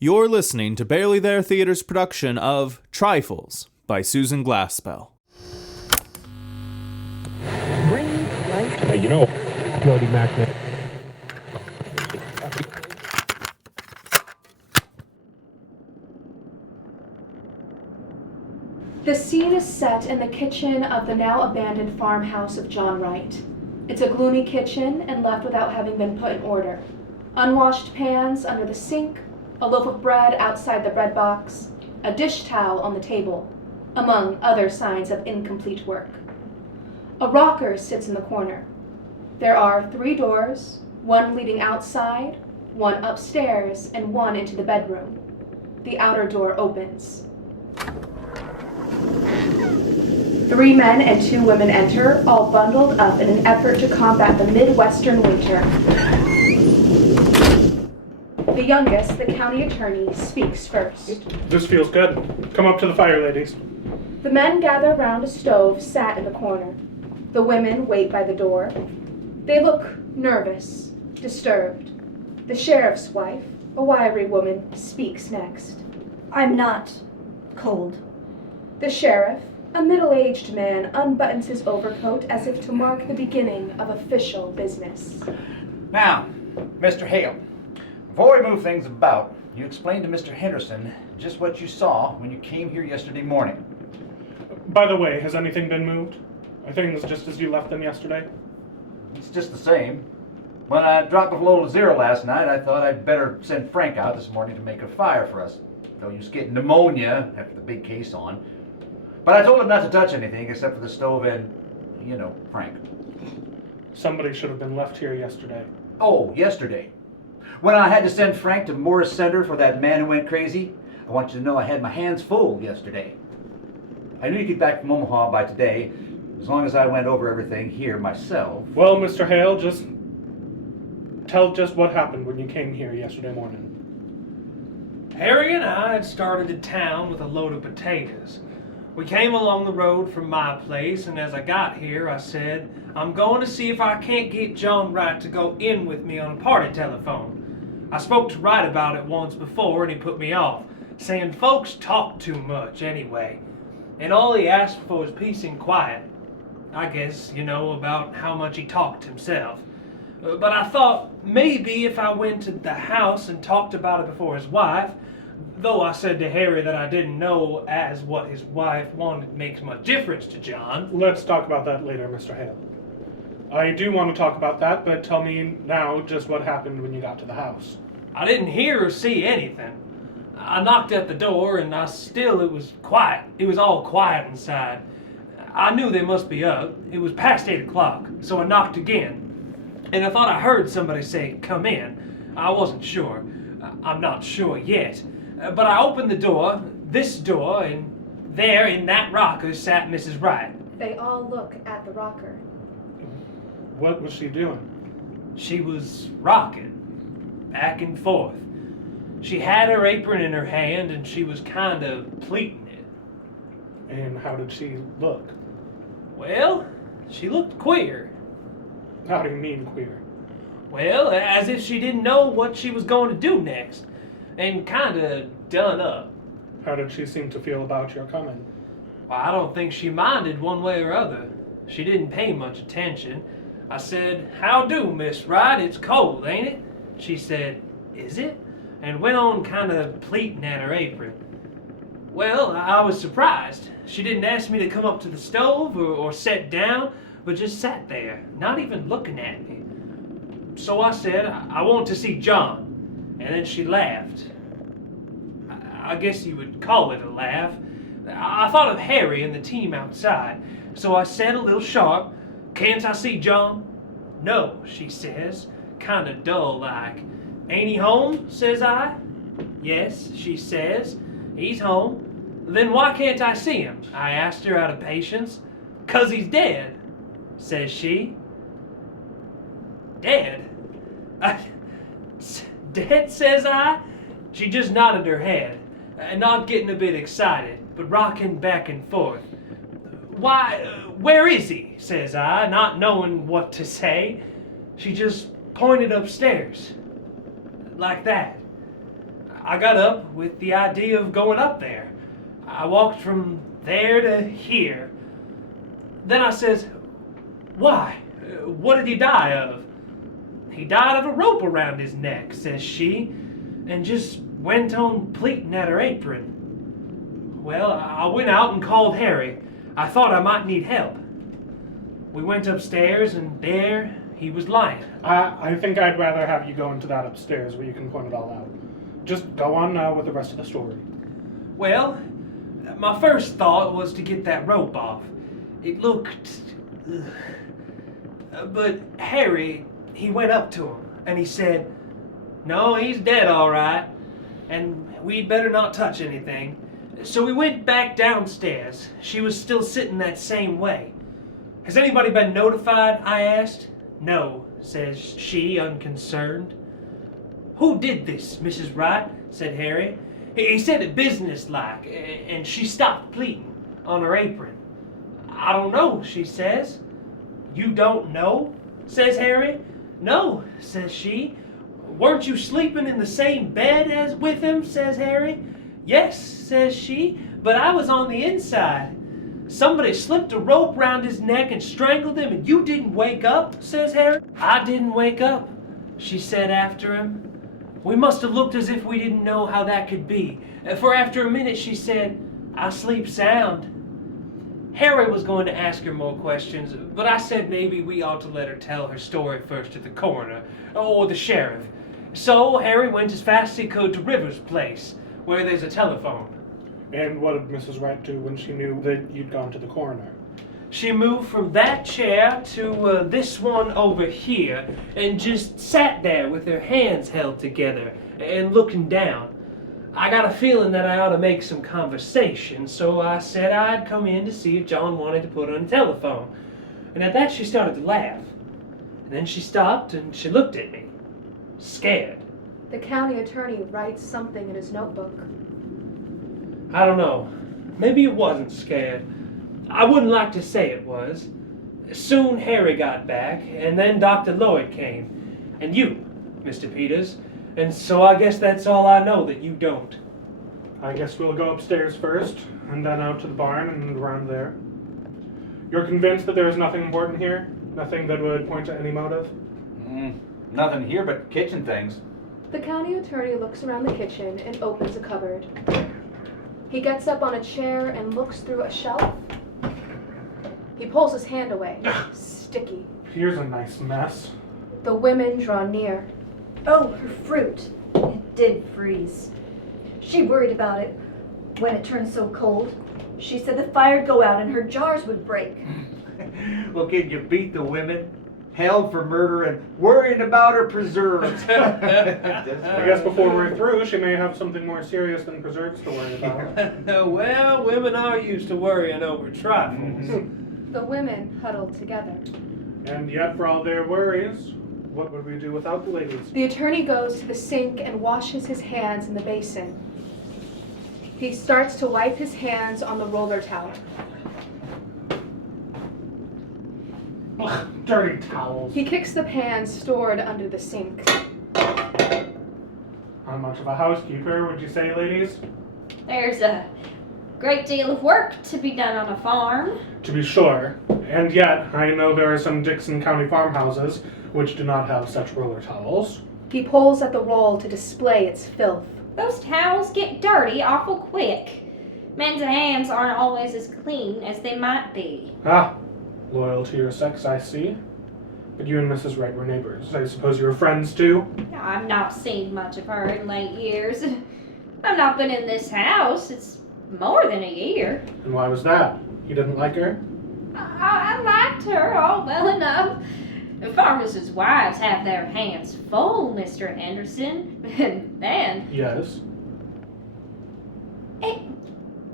You're listening to Barely There Theater's production of Trifles by Susan Glaspell. Floating magnet. The scene is set in the kitchen of the now abandoned farmhouse of John Wright. It's a gloomy kitchen and left without having been put in order. Unwashed pans under the sink, a loaf of bread outside the bread box, a dish towel on the table, among other signs of incomplete work. A rocker sits in the corner. There are 3 doors, one leading outside, one upstairs, and one into the bedroom. The outer door opens. 3 men and 2 women enter, all bundled up in an effort to combat the Midwestern winter. The youngest, the county attorney, speaks first. This feels good. Come up to the fire, ladies. The men gather round a stove sat in the corner. The women wait by the door. They look nervous, disturbed. The sheriff's wife, a wiry woman, speaks next. I'm not cold. The sheriff, a middle-aged man, unbuttons his overcoat as if to mark the beginning of official business. Now, Mr. Hale, before we move things about, you explained to Mr. Henderson just what you saw when you came here yesterday morning. By the way, has anything been moved? Are things just as you left them yesterday? It's just the same. When I dropped below 0 last night, I thought I'd better send Frank out this morning to make a fire for us. Though you was getting pneumonia after the big case on. But I told him not to touch anything except for the stove and, Frank. Somebody should have been left here yesterday. Oh, yesterday. When I had to send Frank to Morris Center for that man who went crazy, I want you to know I had my hands full yesterday. I knew you'd get back from Omaha by today, as long as I went over everything here myself. Well, Mr. Hale, just tell just what happened when you came here yesterday morning. Harry and I had started to town with a load of potatoes. We came along the road from my place, and as I got here, I said, I'm going to see if I can't get John Wright to go in with me on a party telephone. I spoke to Wright about it once before, and he put me off, saying folks talk too much anyway. And all he asked for was peace and quiet. I guess, about how much he talked himself. But I thought maybe if I went to the house and talked about it before his wife, though I said to Harry that I didn't know as what his wife wanted makes much difference to John. Let's talk about that later, Mr. Hale. I do want to talk about that, but tell me now just what happened when you got to the house. I didn't hear or see anything. I knocked at the door and it was quiet. It was all quiet inside. I knew they must be up. It was past 8 o'clock, so I knocked again. And I thought I heard somebody say, come in. I wasn't sure. I'm not sure yet. But I opened the door, this door, and there in that rocker sat Mrs. Wright. They all look at the rocker. What was she doing? She was rocking, back and forth. She had her apron in her hand, and she was kind of pleating it. And how did she look? Well, she looked queer. How do you mean queer? Well, as if she didn't know what she was going to do next, and kind of done up. How did she seem to feel about your coming? Well, I don't think she minded one way or other. She didn't pay much attention. I said, how do, Miss Wright? It's cold, ain't it? She said, is it? And went on kind of pleating at her apron. Well, I was surprised. She didn't ask me to come up to the stove or sit down, but just sat there, not even looking at me. So I said, I want to see John. And then she laughed. I guess you would call it a laugh. I thought of Harry and the team outside, so I said a little sharp, can't I see John? No, she says, kind of dull like. Ain't he home, says I. Yes, she says, he's home. Then why can't I see him? I asked her out of patience. 'Cause he's dead, says she. Dead? Dead, says I. She just nodded her head, not getting a bit excited, but rocking back and forth. Why, where is he, says I, not knowing what to say. She just pointed upstairs, like that. I got up with the idea of going up there. I walked from there to here. Then I says, "Why? What did he die of?" "He died of a rope around his neck," says she, and just went on pleating at her apron. Well, I went out and called Harry. I thought I might need help. We went upstairs, and there he was lying. I think I'd rather have you go into that upstairs where you can point it all out. Just go on now with the rest of the story. Well, my first thought was to get that rope off. It looked... But Harry, he went up to him, and he said, "No, he's dead all right, and we'd better not touch anything." So we went back downstairs. She was still sitting that same way. "Has anybody been notified?" I asked. "No," says she, unconcerned. "Who did this, Mrs. Wright?" said Harry. He said it businesslike, and she stopped pleating on her apron. "I don't know," she says. "You don't know?" says Harry. "No," says she. "Weren't you sleeping in the same bed as with him?" says Harry. "Yes," says she, "but I was on the inside. Somebody slipped a rope round his neck and strangled him, and you didn't wake up," says Harry. "I didn't wake up," she said after him. We must have looked as if we didn't know how that could be, for after a minute she said, "I sleep sound." Harry was going to ask her more questions, but I said maybe we ought to let her tell her story first to the coroner or the sheriff. So Harry went as fast as he could to Rivers' place, where there's a telephone. And what did Mrs. Wright do when she knew that you'd gone to the coroner? She moved from that chair to this one over here and just sat there with her hands held together and looking down. I got a feeling that I ought to make some conversation, so I said I'd come in to see if John wanted to put her on the telephone. And at that she started to laugh. And then she stopped and she looked at me, scared. The county attorney writes something in his notebook. I don't know. Maybe it wasn't scared. I wouldn't like to say it was. Soon Harry got back, and then Dr. Lloyd came. And you, Mr. Peters. And so I guess that's all I know that you don't. I guess we'll go upstairs first, and then out to the barn and around there. You're convinced that there is nothing important here? Nothing that would point to any motive? Nothing here but kitchen things. The county attorney looks around the kitchen and opens a cupboard. He gets up on a chair and looks through a shelf. He pulls his hand away, sticky. Here's a nice mess. The women draw near. Oh, her fruit. It did freeze. She worried about it when it turned so cold. She said the fire'd go out and her jars would break. Well, can you beat the women? Held for murder and worrying about her preserves. I guess before we're through, she may have something more serious than preserves to worry about. Well, women are used to worrying over trifles. The women huddle together. And yet, for all their worries, what would we do without the ladies? The attorney goes to the sink and washes his hands in the basin. He starts to wipe his hands on the roller towel. Ugh, dirty towels. He kicks the pans stored under the sink. How much of a housekeeper would you say, ladies? There's a great deal of work to be done on a farm. To be sure. And yet, I know there are some Dixon County farmhouses which do not have such roller towels. He pulls at the roll to display its filth. Those towels get dirty awful quick. Men's hands aren't always as clean as they might be. Ah, loyal to your sex, I see. But you and Mrs. Wright were neighbors. I suppose you were friends, too? I've not seen much of her in late years. I've not been in this house. It's more than a year. And why was that? You didn't like her? I liked her all well enough. Farmers' wives have their hands full, Mr. Anderson. And then Yes. it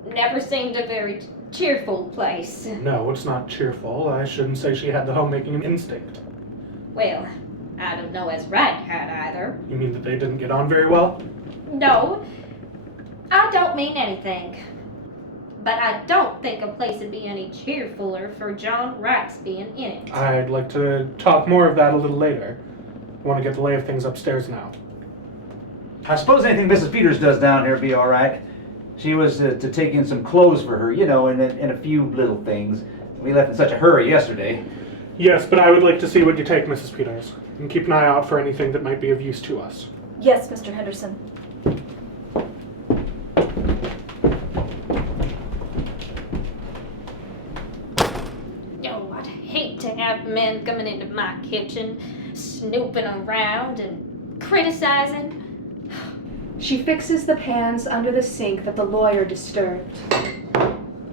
never seemed a very cheerful place. No, it's not cheerful. I shouldn't say she had the homemaking instinct. Well, I don't know as Wright had either. You mean that they didn't get on very well? No, I don't mean anything. But I don't think a place would be any cheerfuller for John Wright's being in it. I'd like to talk more of that a little later. I want to get the lay of things upstairs now. I suppose anything Mrs. Peters does down here will be all right. She was to take in some clothes for her, and a few little things. We left in such a hurry yesterday. Yes, but I would like to see what you take, Mrs. Peters, and keep an eye out for anything that might be of use to us. Yes, Mr. Henderson. Oh, I'd hate to have men coming into my kitchen, snooping around and criticizing. She fixes the pans under the sink that the lawyer disturbed.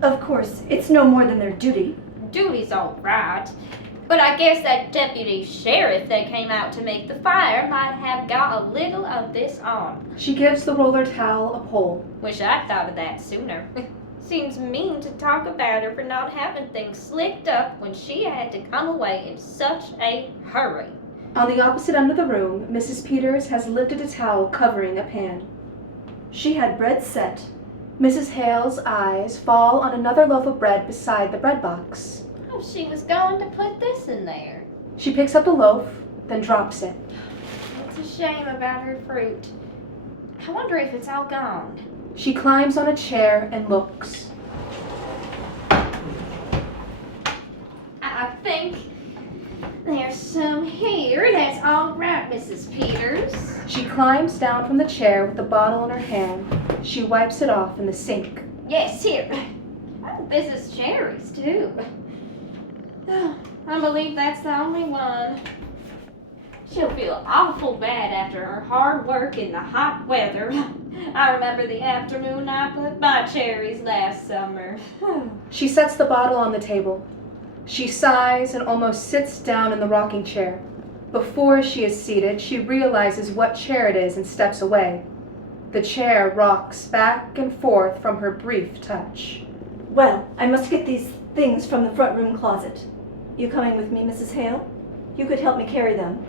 Of course, it's no more than their duty. Duty's all right, but I guess that deputy sheriff that came out to make the fire might have got a little of this on. She gives the roller towel a pull. Wish I'd thought of that sooner. Seems mean to talk about her for not having things slicked up when she had to come away in such a hurry. On the opposite end of the room, Mrs. Peters has lifted a towel covering a pan. She had bread set. Mrs. Hale's eyes fall on another loaf of bread beside the bread box. Oh, she was going to put this in there. She picks up the loaf, then drops it. It's a shame about her fruit. I wonder if it's all gone. She climbs on a chair and looks. I think there's some here. That's all right, Mrs. Peters. She climbs down from the chair with the bottle in her hand. She wipes it off in the sink. Yes, here. Oh, this is cherries, too. I believe that's the only one. She'll feel awful bad after her hard work in the hot weather. I remember the afternoon I put my cherries last summer. She sets the bottle on the table. She sighs and almost sits down in the rocking chair. Before she is seated, she realizes what chair it is and steps away. The chair rocks back and forth from her brief touch. Well, I must get these things from the front room closet. You coming with me, Mrs. Hale? You could help me carry them.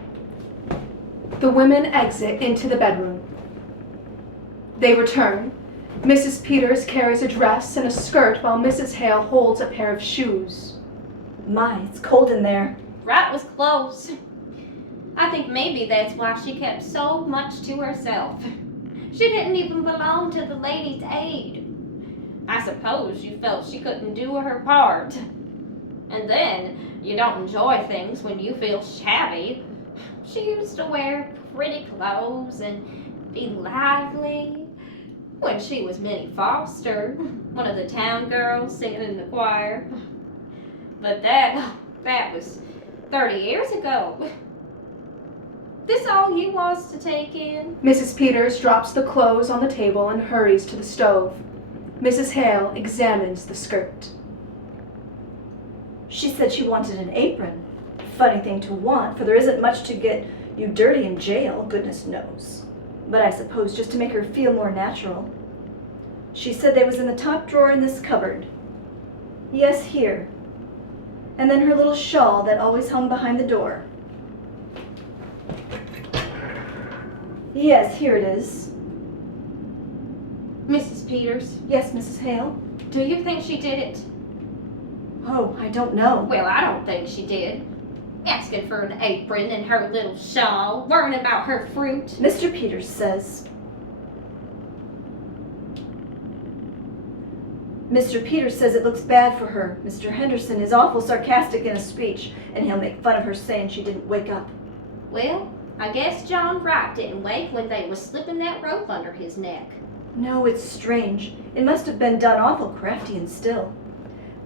The women exit into the bedroom. They return. Mrs. Peters carries a dress and a skirt while Mrs. Hale holds a pair of shoes. My, it's cold in there. Right was close. I think maybe that's why she kept so much to herself. She didn't even belong to the Ladies' Aid. I suppose you felt she couldn't do her part. And then, you don't enjoy things when you feel shabby. She used to wear pretty clothes and be lively. When she was Minnie Foster, one of the town girls singing in the choir. But that was 30 years ago. This all you was to take in? Mrs. Peters drops the clothes on the table and hurries to the stove. Mrs. Hale examines the skirt. She said she wanted an apron. Funny thing to want, for there isn't much to get you dirty in jail, goodness knows. But I suppose just to make her feel more natural. She said they was in the top drawer in this cupboard. Yes, here. And then her little shawl that always hung behind the door. Yes, here it is. Mrs. Peters, Yes, Mrs. Hale? do you think she did it? Oh, I don't know. Well, I don't think she did. Asking for an apron and her little shawl, worrying about her fruit. Mr. Peters says... Mr. Peters says it looks bad for her. Mr. Henderson is awful sarcastic in his speech, and he'll make fun of her saying she didn't wake up. Well, I guess John Wright didn't wake when they was slipping that rope under his neck. No, it's strange. It must have been done awful crafty and still.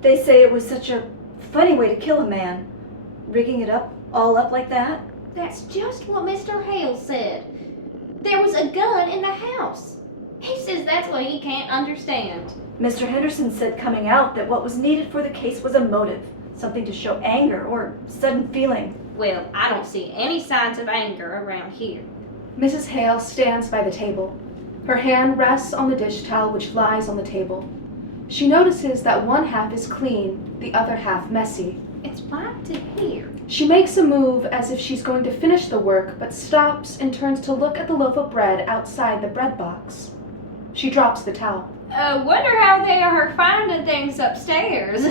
They say it was such a funny way to kill a man. Rigging it up, all up like that. That's just what Mr. Hale said. There was a gun in the house. He says that's what he can't understand. Mr. Henderson said coming out that what was needed for the case was a motive. Something to show anger or sudden feeling. Well, I don't see any signs of anger around here. Mrs. Hale stands by the table. Her hand rests on the dish towel which lies on the table. She notices that one half is clean, the other half messy. It's wiped in here. She makes a move as if she's going to finish the work, but stops and turns to look at the loaf of bread outside the bread box. She drops the towel. Wonder how they are finding things upstairs.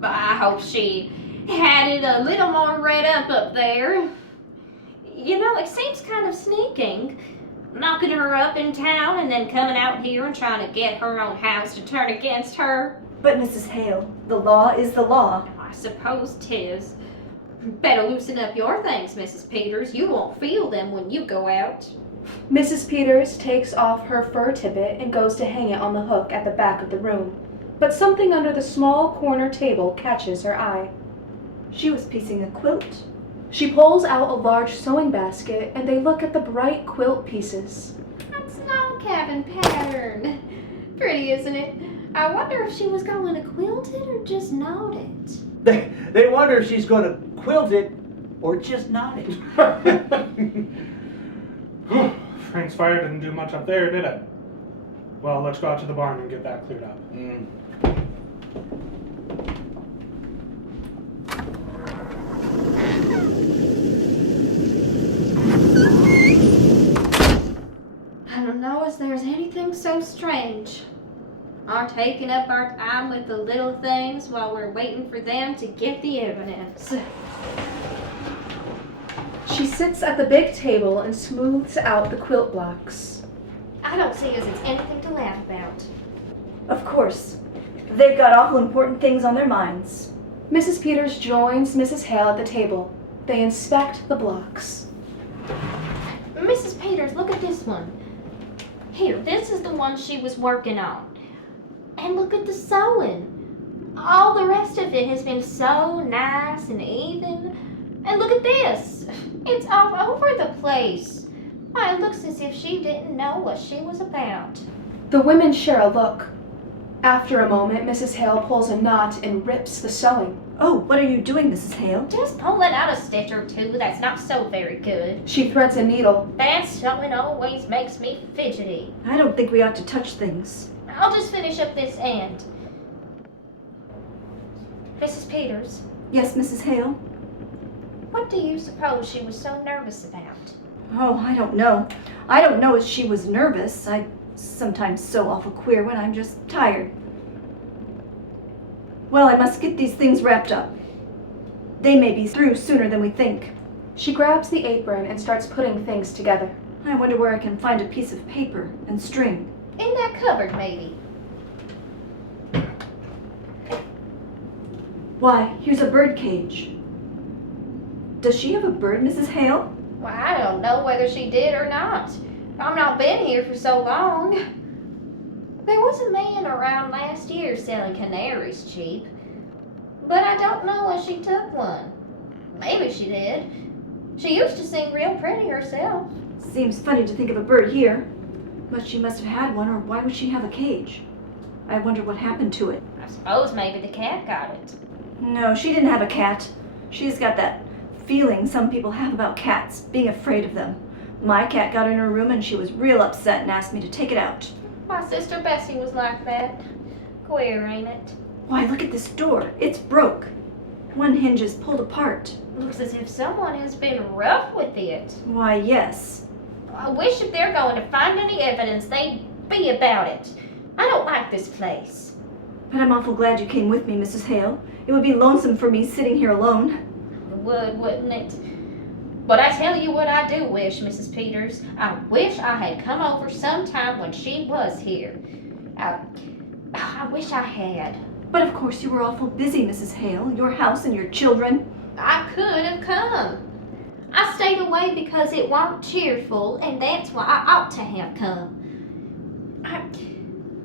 But I hope she had it a little more read up there. You know, it seems kind of sneaking. Locking her up in town and then coming out here and trying to get her own house to turn against her. But Mrs. Hale, the law is the law. I suppose 'tis. Better loosen up your things, Mrs. Peters. You won't feel them when you go out. Mrs. Peters takes off her fur tippet and goes to hang it on the hook at the back of the room. But something under the small corner table catches her eye. She was piecing a quilt. She pulls out a large sewing basket and they look at the bright quilt pieces. That's log cabin pattern. Pretty, isn't it? I wonder if she was going to quilt it or just knot it. They wonder if she's going to quilt it or just knot it. Frank's fire didn't do much up there, did it? Well, let's go out to the barn and get that cleared up. I don't know if there's anything so strange. Our taking up our time with the little things while we're waiting for them to get the evidence. She sits at the big table and smooths out the quilt blocks. I don't see as it's anything to laugh about. Of course. They've got awful important things on their minds. Mrs. Peters joins Mrs. Hale at the table. They inspect the blocks. Mrs. Peters, look at this one. Here, this is the one she was working on. And look at the sewing. All the rest of it has been so nice and even. And look at this. It's all over the place. Why, it looks as if she didn't know what she was about. The women share a look. After a moment, Mrs. Hale pulls a knot and rips the sewing. Oh, what are you doing, Mrs. Hale? Just pulling out a stitch or two that's not so very good. She threads a needle. Bad sewing always makes me fidgety. I don't think we ought to touch things. I'll just finish up this end. Mrs. Peters, Yes, Mrs. Hale? what do you suppose she was so nervous about? Oh, I don't know. I don't know if she was nervous. I sometimes sew awful queer when I'm just tired. Well, I must get these things wrapped up. They may be through sooner than we think. She grabs the apron and starts putting things together. I wonder where I can find a piece of paper and string. In that cupboard, maybe. Why, here's a bird cage. Does she have a bird, Mrs. Hale? Well, I don't know whether she did or not. I've not been here for so long. There was a man around last year selling canaries cheap. But I don't know if she took one. Maybe she did. She used to sing real pretty herself. Seems funny to think of a bird here. But she must have had one, or why would she have a cage? I wonder what happened to it. I suppose maybe the cat got it. No, she didn't have a cat. She's got that feeling some people have about cats, being afraid of them. My cat got in her room and she was real upset and asked me to take it out. My sister Bessie was like that. Queer, ain't it? Why, look at this door. It's broke. One hinge is pulled apart. Looks as if someone has been rough with it. Why, yes. I wish if they're going to find any evidence, they'd be about it. I don't like this place. But I'm awful glad you came with me, Mrs. Hale. It would be lonesome for me sitting here alone. It would, wouldn't it? But I tell you what I do wish, Mrs. Peters. I wish I had come over sometime when she was here. I wish I had. But of course you were awful busy, Mrs. Hale. Your house and your children. I could have come. I stayed away because it weren't cheerful, and that's why I ought to have come.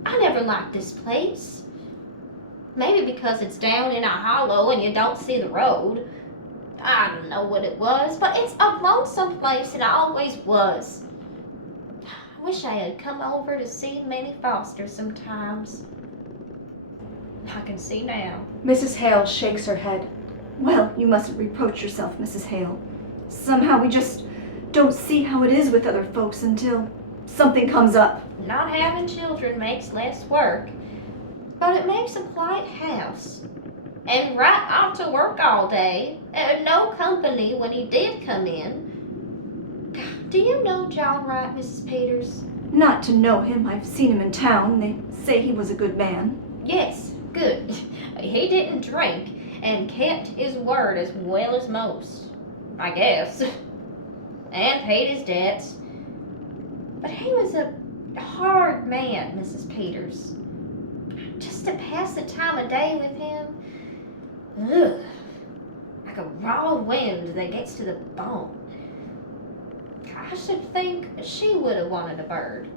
I never liked this place. Maybe because it's down in a hollow and you don't see the road. I don't know what it was, but it's a lonesome place, and it always was. I wish I had come over to see Minnie Foster sometimes. I can see now. Mrs. Hale shakes her head. Well, you mustn't reproach yourself, Mrs. Hale. Somehow we just don't see how it is with other folks until something comes up. Not having children makes less work, but it makes a quiet house. And right off to work all day, and no company when he did come in. Do you know John Wright, Mrs. Peters? Not to know him. I've seen him in town. They say he was a good man. Yes, good. He didn't drink and kept his word as well as most, I guess. And paid his debts. But he was a hard man, Mrs. Peters. Just to pass the time of day with him, ugh, like a raw wind that gets to the bone. I should think she would have wanted a bird.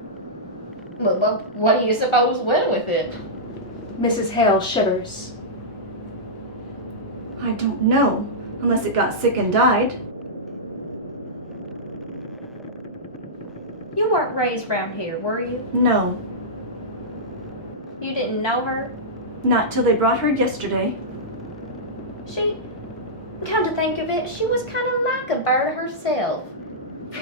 Well, what do you suppose went with it? Mrs. Hale shivers. I don't know, unless it got sick and died. You weren't raised round here, were you? No, You didn't know her? not till they brought her yesterday. She, come to think of it, she was kind of like a bird herself.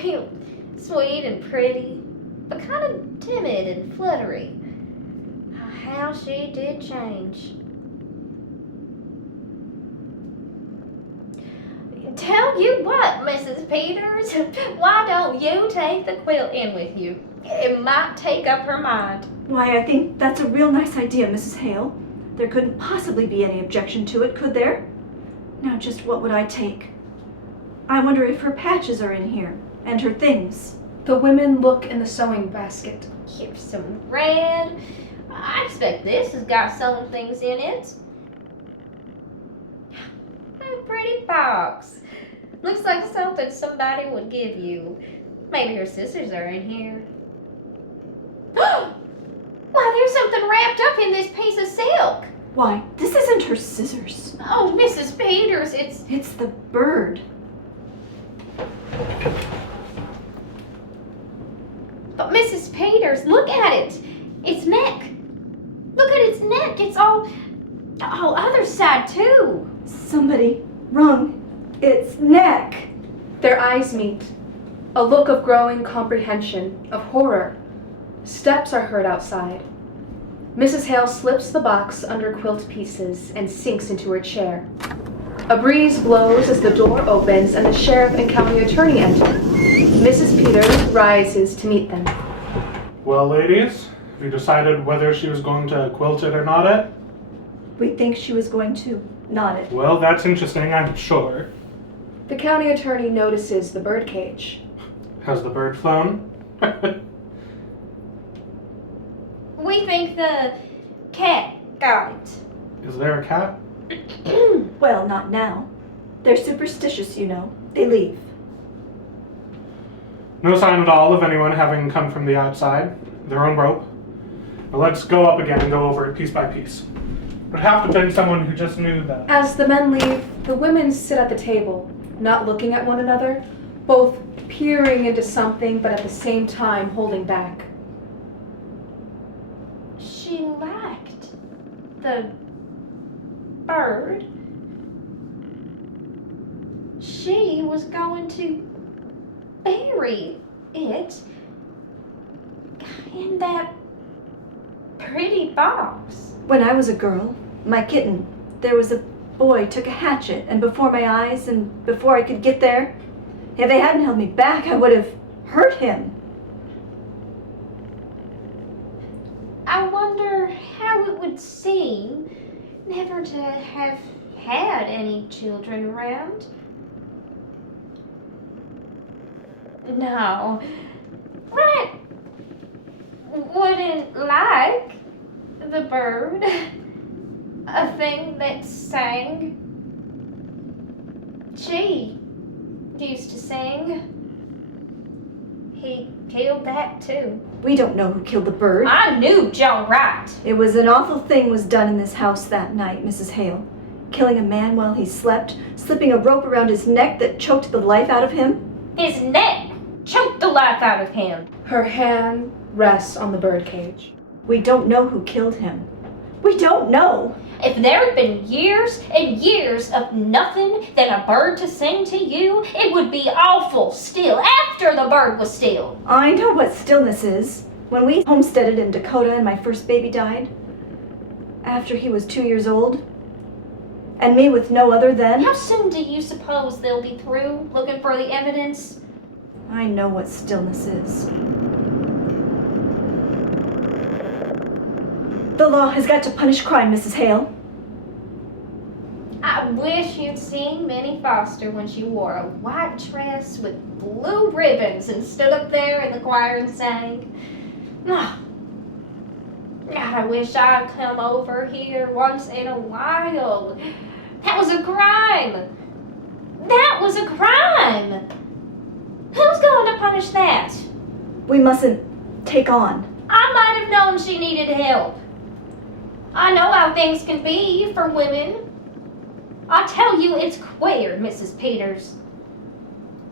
Real sweet and pretty, but kind of timid and fluttery. How she did change. Tell you what, Mrs. Peters, why don't you take the quilt in with you? It might take up her mind. Why, I think that's a real nice idea, Mrs. Hale. There couldn't possibly be any objection to it, could there? Now, just what would I take? I wonder if her patches are in here, and her things. The women look in the sewing basket. Here's some red. I expect this has got sewing things in it. A pretty box. Looks like something somebody would give you. Maybe her sisters are in here. Why, there's something wrapped up in this piece of silk. Why, this isn't her scissors. Oh, Mrs. Peters, It's the bird. But Mrs. Peters, look at it. Its neck. Look at its neck. It's all other side too. Somebody wrung its neck. Their eyes meet. A look of growing comprehension, of horror. Steps are heard outside. Mrs. Hale slips the box under quilt pieces and sinks into her chair. A breeze blows as the door opens and the sheriff and county attorney enter. Mrs. Peters rises to meet them. Well, ladies, have you decided whether she was going to quilt it or not it? We think she was going to knot it. Well, that's interesting, I'm sure. The county attorney notices the birdcage. Has the bird flown? We think the cat got it. Is there a cat? Well, not now. They're superstitious, you know. They leave. No sign at all of anyone having come from the outside. Their own rope. But let's go up again and go over it piece by piece. It would have to have been someone who just knew that. As the men leave, the women sit at the table, not looking at one another, both peering into something but at the same time holding back. She liked the bird. She was going to bury it in that pretty box. When I was a girl, my kitten, there was a boy took a hatchet, and before my eyes and before I could get there, if they hadn't held me back, I would have hurt him. I wonder how it would seem never to have had any children around. No, Rat wouldn't like the bird, a thing that sang. She used to sing. He killed that too. We don't know who killed the bird. I knew John Wright. It was an awful thing was done in this house that night, Mrs. Hale. Killing a man while he slept, slipping a rope around his neck that choked the life out of him. His neck choked the life out of him. Her hand rests on the birdcage. We don't know who killed him. We don't know. If there had been years and years of nothing than a bird to sing to you, it would be awful still after the bird was still. I know what stillness is. When we homesteaded in Dakota and my first baby died, after he was 2 years old, and me with no other then, How soon do you suppose they'll be through looking for the evidence? I know what stillness is. The law has got to punish crime, Mrs. Hale. I I wish you'd seen Minnie Foster when she wore a white dress with blue ribbons and stood up there in the choir and sang. Oh, God, I wish I'd come over here once in a while. That was a crime. That was a crime. Who's going to punish that? We mustn't take on. I might have known she needed help. I know how things can be for women. I tell you, it's queer, Mrs. Peters.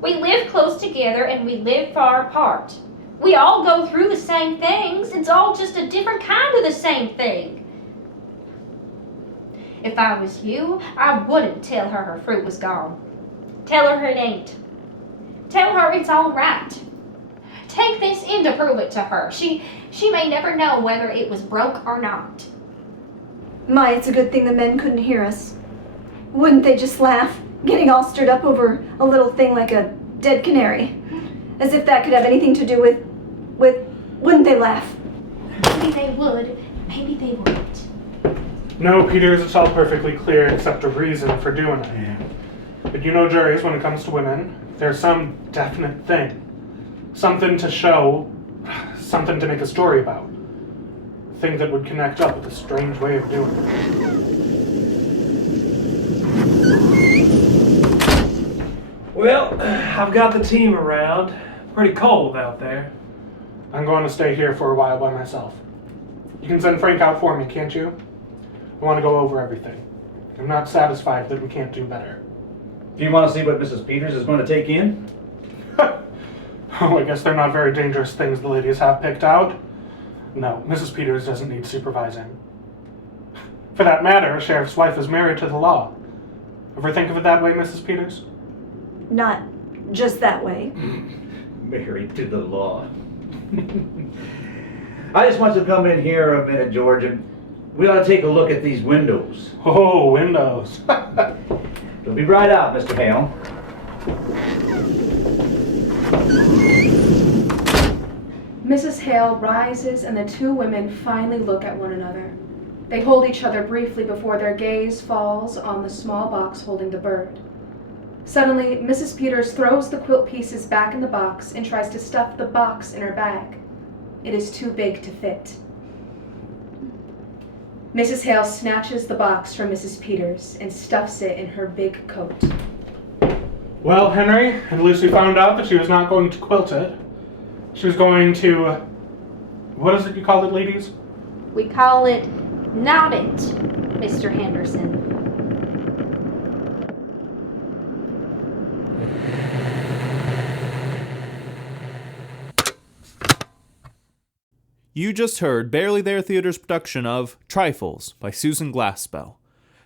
We live close together and we live far apart. We all go through the same things. It's all just a different kind of the same thing. If I was you, I wouldn't tell her her fruit was gone. Tell her it ain't. Tell her it's all right. Take this in to prove it to her. She may never know whether it was broke or not. My, it's a good thing the men couldn't hear us. Wouldn't they just laugh, getting all stirred up over a little thing like a dead canary? As if that could have anything to do with, wouldn't they laugh? Maybe they would, maybe they wouldn't. No, Peters, it's all perfectly clear except a reason for doing it. Yeah. But you know, juries, when it comes to women, there's some definite thing. Something to show, something to make a story about. A thing that would connect up with a strange way of doing it. Well, I've got the team around. Pretty cold out there. I'm going to stay here for a while by myself. You can send Frank out for me, can't you? I want to go over everything. I'm not satisfied that we can't do better. Do you want to see what Mrs. Peters is going to take in? Oh, I guess they're not very dangerous things the ladies have picked out. No, Mrs. Peters doesn't need supervising. For that matter, a sheriff's wife is married to the law. Ever think of it that way, Mrs. Peters? Not just that way. Married to the law. I just want you to come in here a minute, George, and we ought to take a look at these windows. Oh, windows. They'll be right out, Mr. Hale. Mrs. Hale rises and the two women finally look at one another. They hold each other briefly before their gaze falls on the small box holding the bird. Suddenly, Mrs. Peters throws the quilt pieces back in the box and tries to stuff the box in her bag. It is too big to fit. Mrs. Hale snatches the box from Mrs. Peters and stuffs it in her big coat. Well, Henry, at least we found out that she was not going to quilt it. She was going to... What is it you call it, ladies? We call it Not It, Mr. Henderson. You just heard Barely There Theater's production of Trifles by Susan Glaspell,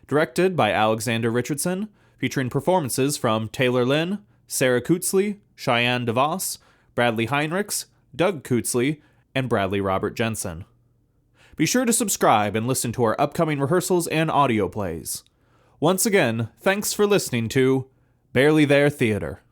directed by Alexander Richardson, featuring performances from Taylor Lynn, Sara Kutzli, Shyan DeVoss, Bradley Heinrichs, Doug Kutzli, and Bradley Robert Jensen. Be sure to subscribe and listen to our upcoming rehearsals and audio plays. Once again, thanks for listening to Barely There Theater.